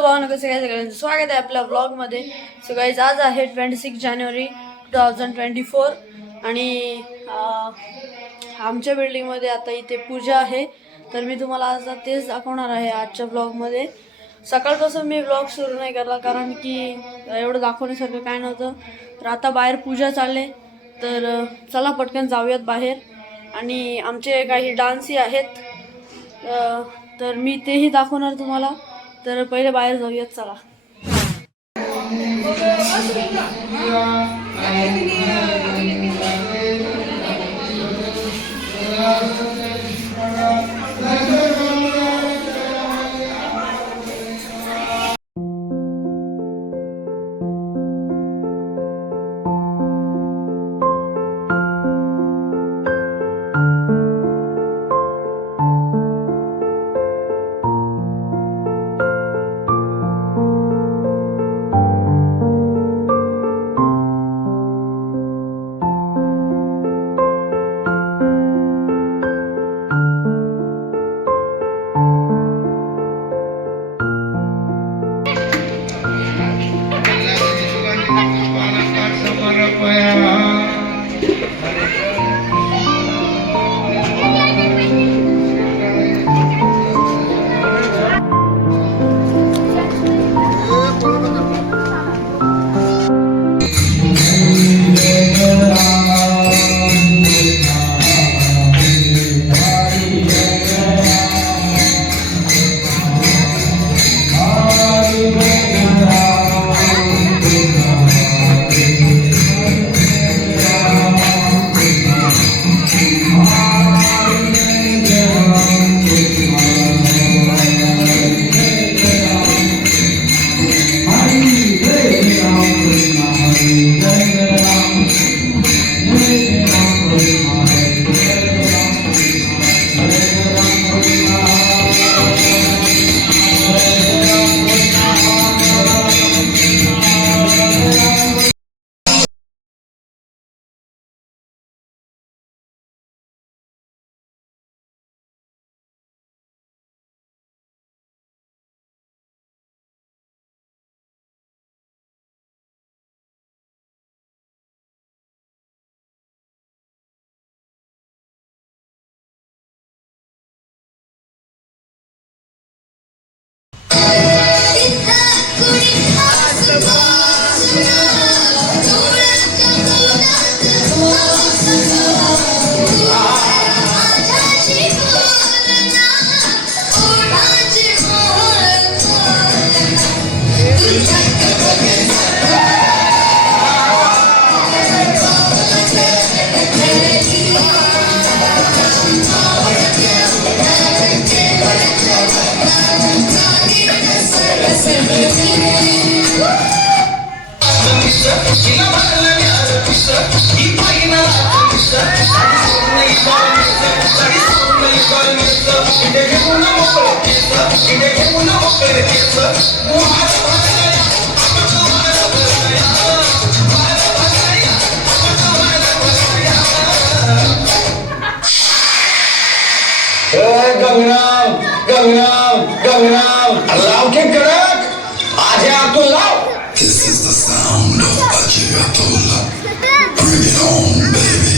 भावना कसे काय सगळ्यांचं स्वागत आहे आपल्या ब्लॉगमध्ये. सो गाईज आज आहे 26 जानेवारी 2024 आणि आमच्या बिल्डिंगमध्ये आता इथे पूजा आहे. तर मी तुम्हाला आज तेच दाखवणार आहे आजच्या ब्लॉगमध्ये. सकाळपासून मी ब्लॉग सुरू नाही केला कारण की एवढं दाखवण्यासारखं काय नव्हतं. तर आता बाहेर पूजा चालले तर चला पटकन जाऊयात बाहेर. आणि आमचे काही डान्सही आहेत तर मी तेही दाखवणार तुम्हाला. तर पहिले बाहेर जाऊयात चला. गंगनाम लाव के कडक आजे आतून लाव. This is the sound of Ajiatola. Bring it on, baby.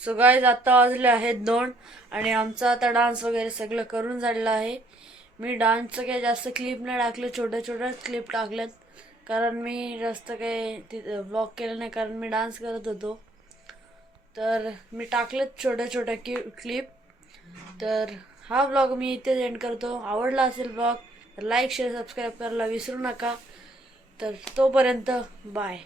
So guys आता वाजले आहेत 2 आणि आमचा आता डान्स वगैरे सगळं करून झालेलं आहे. मी डान्सचं काही जास्त क्लिप नाही टाकले, छोट्या छोट्या क्लिप टाकल्यात कारण मी जास्त काही तिथे ब्लॉग केलं नाही कारण मी डान्स करत होतो. तर मी टाकलेत छोट्या छोट्या क्लिप. तर हा ब्लॉग मी इथेच एंड करतो. आवडला असेल ब्लॉग तर लाईक शेअर सबस्क्राईब करायला विसरू नका. तर तोपर्यंत बाय.